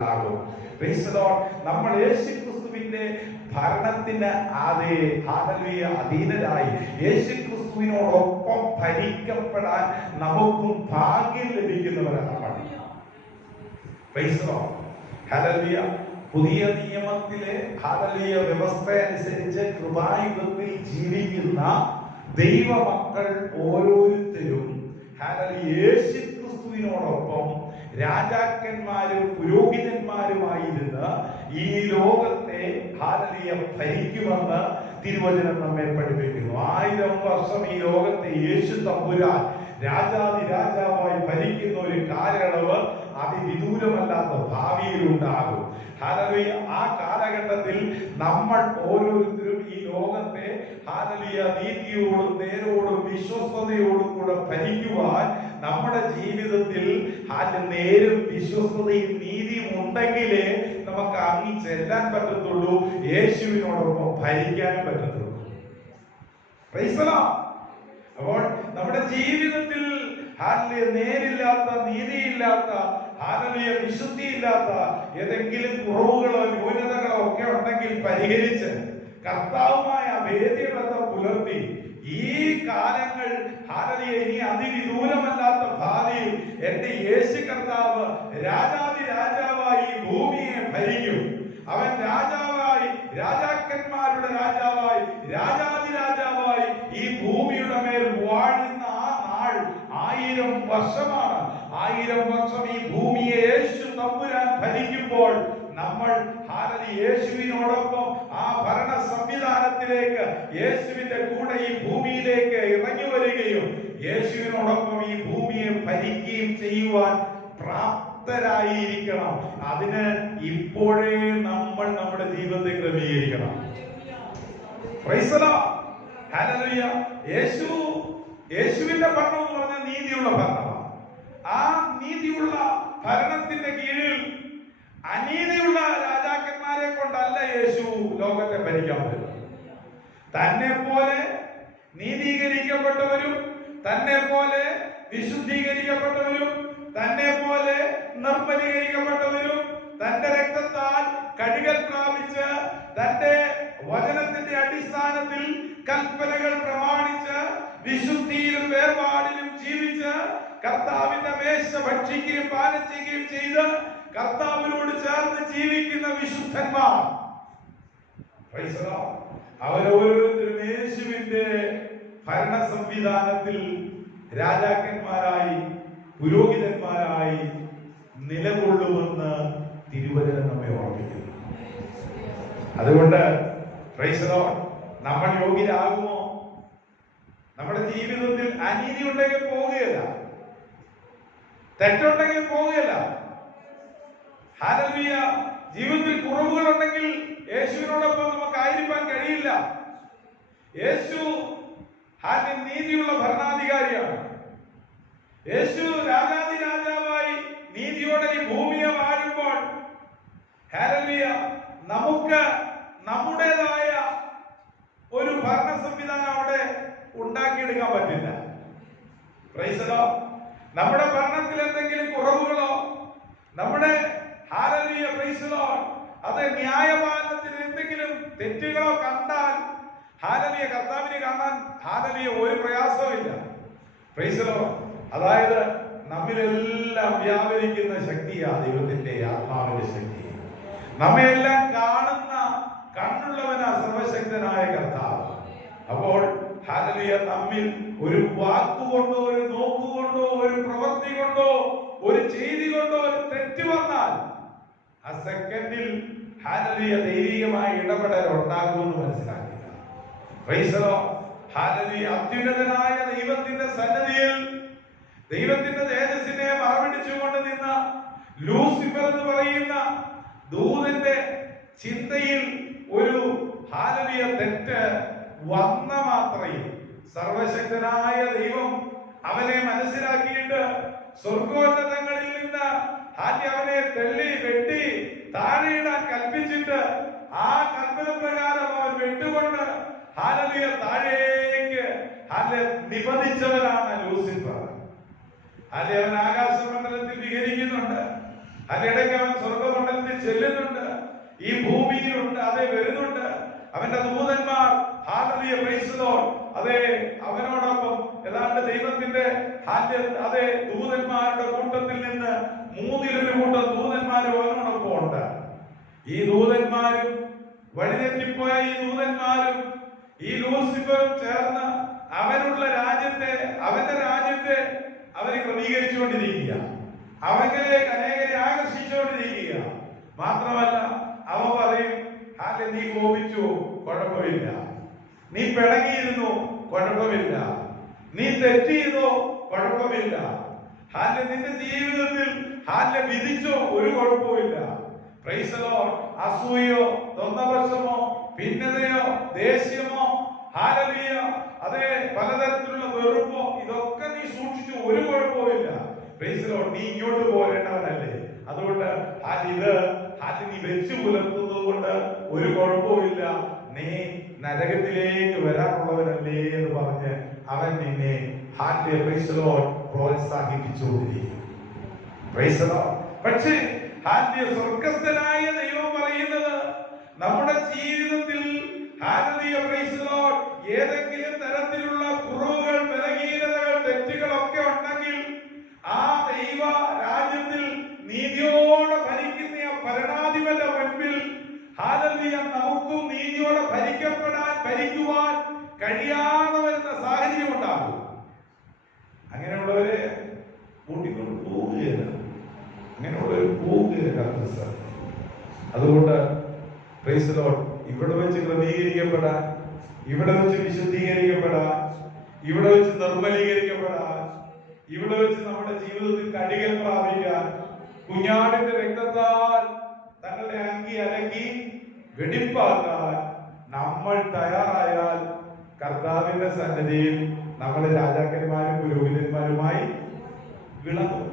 ആകും. നമ്മൾ യേശുക്രിസ്തുവിന്റെ ഭരണത്തിന് അധീനരായി യേശുക്രിസ്തുവിനോടൊപ്പം ഭരിക്കപ്പെടാൻ നമുക്കും ഭാഗ്യം ലഭിക്കുന്നവരാണ് നമ്മൾ. ഹല്ലേലൂയ. പുതിയ നിയമത്തിലെ വ്യവസ്ഥ അനുസരിച്ച് കൃപായുഗത്തിൽ ജീവിക്കുന്ന ദൈവമക്കൾ ഓരോരുത്തരും യേശുക്രിസ്തുവിനോടൊപ്പം രാജാക്കന്മാരും പുരോഹിതന്മാരുമായിരുന്ന് ഈ ലോകത്തെ ഭരിക്കുമെന്ന് തിരുവചനം നമ്മെ പഠിപ്പിക്കുന്നു. 1000 വർഷം ഈ ലോകത്തെ യേശു തമ്പുരാൻ രാജാവായി ഭരിക്കുന്ന ഒരു കാലയളവ് അതിവിദൂരമല്ലാത്ത ഭാവിയിൽ ഉണ്ടാകും. ആ കാലഘട്ടത്തിൽ നമ്മൾ ഓരോരുത്തരും ഈ ലോകത്തെ നീതിയോടും നേരോടും വിശ്വസ്തയോടും കൂടെ ഭരിക്കുവാൻ നമ്മുടെ ജീവിതത്തിൽ നേരും വിശ്വസ്തയും നീതിയും ഉണ്ടെങ്കിലേ നമുക്ക് അങ്ങി ചെല്ലാൻ പറ്റത്തുള്ളൂ, യേശുവിനോടൊപ്പം ഭരിക്കാനും പറ്റത്തുള്ളൂ. അപ്പോൾ നമ്മുടെ ജീവിതത്തിൽ നേരില്ലാത്ത, നീതിയില്ലാത്ത, വിശുദ്ധിയില്ലാത്ത ഏതെങ്കിലും കുറവുകളോ ന്യൂനതകളോ ഒക്കെ ഉണ്ടെങ്കിൽ പരിഹരിച്ച് കർത്താവുമായ അഭേദ്യബന്ധം പുലർത്തി ഈ കാലങ്ങൾ ഇനി അതിവിദൂരമല്ലാത്ത ഭാവിയിൽ എന്റെ യേശു കർത്താവ് രാജാവായി ഭൂമിയെ ഭരിക്കും. അവൻ രാജാവായി, രാജാക്കന്മാരുടെ രാജാവായി, രാജാവായി ഈ ഭൂമിയുടെ മേൽ വാഴുന്ന ആ നാൾ 1000 വർഷമാണ്. 1000 വർഷം ഈ ഭൂമിയെ യേശു തമ്പുരാൻ ഭരിക്കുമ്പോൾ നമ്മൾ യേശുവിനോടൊപ്പം ആ ഭരണ സംവിധാനത്തിലേക്ക്, യേശുവിന്റെ കൂടെ ഈ ഭൂമിയിലേക്ക് ഇറങ്ങി വരികയും യേശുവിനോടൊപ്പം ഈ ഭൂമിയെ ഭരിക്കുകയും ചെയ്യുവാൻ പ്രാപ്തരായിരിക്കണം. അതിന് ഇപ്പോഴേ നമ്മൾ നമ്മുടെ ജീവിതത്തെ ക്രമീകരിക്കണം. യേശുവിന്റെ ഭരണം എന്ന് പറഞ്ഞാൽ നീതിയുള്ള ഭരണമാണ്. ആ നീതിയുള്ള ഭരണത്തിന്റെ കീഴിൽ അനീതിയുള്ള രാജാക്കന്മാരെ കൊണ്ടല്ല യേശു ലോകത്തെ ഭരിക്കാൻ പറ്റുന്നത്. തന്നെ പോലെ നീതീകരിക്കപ്പെട്ടവരും, തന്നെ പോലെ വിശുദ്ധീകരിക്കപ്പെട്ടവരും, തന്നെ പോലെ നിർമ്മലീകരിക്കപ്പെട്ടവരും, തന്റെ രക്തത്താൽ കഴുകൽ പ്രാപിച്ച് തന്റെ വചനത്തിന്റെ അടിസ്ഥാനത്തിൽ കൽപ്പനകൾ പ്രമാണിച്ച് വിശുദ്ധിയിലും വേർപാടിലും ജീവിച്ച് കർത്താവിന്റെ മേശ ഭക്ഷിക്കുകയും പാനം ചെയ്യുകയും ചെയ്ത് കർത്താവിനോട് ചേർന്ന് ജീവിക്കുന്ന വിശുദ്ധന്മാർ, അവരോരോരുത്തരും യേശുവിന്റെ ഭരണ സംവിധാനത്തിൽ രാജാക്കന്മാരായി, പുരോഹിതന്മാരായി നിലകൊള്ളുമെന്ന് തിരുവചനം നമ്മെ ഓർമ്മിക്കുന്നു. അതുകൊണ്ട് നമ്മൾ യോഗ്യരാകുമോ? നമ്മുടെ ജീവിതത്തിൽ അനീതി ഉണ്ടെങ്കിൽ പോവുകയല്ല, തെറ്റുണ്ടെങ്കിൽ പോവുകയല്ല. ജീവിതത്തിൽ കുറവുകളുണ്ടെങ്കിൽ യേശുവിനോടൊപ്പം നമുക്ക് ആയിരിക്കാൻ കഴിയില്ല. യേശു നീതിയുള്ള ഭരണാധികാരിയാണ്. യേശു രാജാവായി നീതിയോടെ ഈ ഭൂമിയെ വാഴുമ്പോൾ നമുക്ക് നമ്മുടേതായ ഒരു ഭരണ സംവിധാനം അവിടെ ഉണ്ടാക്കിയെടുക്കാൻ പറ്റില്ല. നമ്മുടെ ഭരണത്തിൽ എന്തെങ്കിലും കുറവുകളോ, നമ്മുടെ അത് ന്യായപാലനത്തിന് എന്തെങ്കിലും തെറ്റുകളോ കണ്ടാൽ കർത്താവിനെ കാണാൻ ഒരു പ്രയാസവുമില്ല. അതായത് നമ്മിലെല്ലാം വ്യാപരിക്കുന്ന ശക്തിയാണ് ദൈവത്തിന്റെ ആത്മാവിന്റെ ശക്തി. നമ്മയെല്ലാം കാണുന്ന കണ്ണുള്ളവനാ സർവശക്തനായ കർത്താവ്. അപ്പോൾ നമ്മിൽ ഒരു വാക്കുകൊണ്ടോ, ഒരു നോക്കുകൊണ്ടോ, ഒരു പ്രവൃത്തി കൊണ്ടോ, ഒരു ചെയ്തി കൊണ്ടോ ഒരു തെറ്റ് വന്നാൽ ആ സെക്കൻഡിൽ ദൈവികമായ ഇടപെടൽ ഉണ്ടാകുമെന്ന് മനസ്സിലാക്കുക. അത്യുന്നതനായ ദൈവത്തിന്റെ സന്നദ്ധിയിൽ ദൈവത്തിന്റെ തേജസ്സിനെ മറപിടിച്ചുകൊണ്ട് നിന്ന ലൂസിഫർ എന്ന് പറയുന്ന ദൂതന്റെ ചിന്തയിൽ ഒരു തെറ്റ് വന്ന മാത്രയിൽ സർവശക്തനായ ദൈവം അവനെ മനസ്സിലാക്കിയിട്ട് സ്വർഗോന്നതങ്ങളിൽ നിന്ന് അവനെ തള്ളി വെട്ടി താഴെയിടാൻ കൽപ്പിച്ചിട്ട് ആ കൽപ്പന പ്രകാരം അവൻ വെട്ടുകൊണ്ട് താഴേക്ക് നിബന്ധിച്ചവനാണ് ലൂസിഫർ. അവൻ ആകാശമണ്ഡലത്തിൽ വിഹരിക്കുന്നുണ്ട്. അതിനിടയ്ക്ക് അവൻ സ്വർഗമണ്ഡലത്തിൽ ചെല്ലുന്നുണ്ട്, ഈ ഭൂമിയിലുണ്ട്, അതെ വരുന്നുണ്ട്. അവന്റെ ദൂതന്മാർ ഹല്ലേലൂയ പ്രൈസ് ദി ലോർഡ്, അതെ അവനോടൊപ്പം ഏതാണ്ട് ദൈവത്തിന്റെ അതെ ദൂതന്മാരുടെ കൂട്ടത്തിൽ നിന്ന് മൂന്നിലൊരു കൂട്ടം ദൂതന്മാരും അവനോടൊപ്പം ഉണ്ട്. ഈ ദൂതന്മാരും വഴിതെറ്റിപ്പോയ ഈ ദൂതന്മാരും ഈ ലൂസിഫറും ചേർന്ന് അവന്റെ രാജ്യത്തെ അവരെ ക്രമീകരിച്ചുകൊണ്ടിരിക്കുക, അവങ്കിലേക്ക് അനേകരെ ആകർഷിച്ചുകൊണ്ടിരിക്കുക. മാത്രമല്ല അവ പറയും, നീ കോപിച്ചു, കുഴപ്പമില്ല. നീ പിണങ്ങിയിരുന്നു, കുഴപ്പമില്ല. നീ തെറ്റിയതോ, കുഴപ്പമില്ല. നിന്റെ ജീവിതത്തിൽ വിധിച്ചോ, ഒരു കുഴപ്പമില്ല. Praise the lord. അസൂയോ, ദ്വന്ദ്വപക്ഷമോ, ഭിന്നതയോ, ദേഷ്യമോ, ഹല്ലേലൂയ, അതെ പലതരത്തിലുള്ള വെറുപ്പോ, ഇതൊക്കെ നീ സൂക്ഷിച്ചു, ഒരു കുഴപ്പമില്ല. Praise the lord. നീ ഇങ്ങോട്ട് പോരേണ്ടവനല്ലേ. അതുകൊണ്ട് നീ വെച്ചു പുലർത്തുന്നത് കൊണ്ട് ഒരു കുഴപ്പമില്ല. നീ നരകത്തിലേക്ക് വരാനുള്ളവനല്ലേ എന്ന് പറഞ്ഞ് അവൻ നിന്നെ പ്രൈസ് ദി ലോർഡ് പ്രോത്സാഹിപ്പിച്ചുകൊണ്ടിരിക്കും. Praise the lord. പക്ഷേ സ്വർഗസ്ഥനായ ദൈവം പറയുന്നത്, നമ്മുടെ ജീവിതത്തിൽ പ്രൈസ് ദി ലോർഡ് ഏതെങ്കിലും തരത്തിലുള്ള കുറവുകൾ, ബലഹീനതകൾ, തെറ്റുകളൊക്കെ ഉണ്ടെങ്കിൽ ആ ദൈവ രാജ്യത്തിൽ നീതിയോടെ ഭരിക്കുന്ന ഭരണാധിപന്റെ മുൻപിൽ നമുക്കും നീതിയോടെ ഭരിക്കുവാൻ കഴിയാതെ വരുന്ന സാഹചര്യം ഉണ്ടാകും. അങ്ങനെയുള്ളവരെ കൂട്ടിക്കൊണ്ട് പോവുകയില്ല, അങ്ങനെയുള്ളവർ പോവുകയില്ല. അതുകൊണ്ട് പ്രൈസ് ദി ലോർഡ് ഇവിടെ വെച്ച് ക്രമീകരിക്കപ്പെടാൻ, ഇവിടെ വെച്ച് വിശുദ്ധീകരിക്കപ്പെടാൻ, ഇവിടെ വെച്ച് നിർമ്മലീകരിക്കപ്പെടാൻ, ഇവിടെ വെച്ച് നമ്മുടെ ജീവിതത്തിൽ കടികൾ പ്രാപിക്കാൻ, കുഞ്ഞാടിന്റെ രക്തത്താൽ തങ്ങളുടെ അങ്കി അലക്കി വെടിപ്പാക്കാൻ നമ്മൾ തയ്യാറായാൽ കർത്താവിന്റെ സന്നിധിയിൽ നമ്മളെ രാജാക്കന്മാരും പുരോഹിതന്മാരുമായി വിളങ്ങും.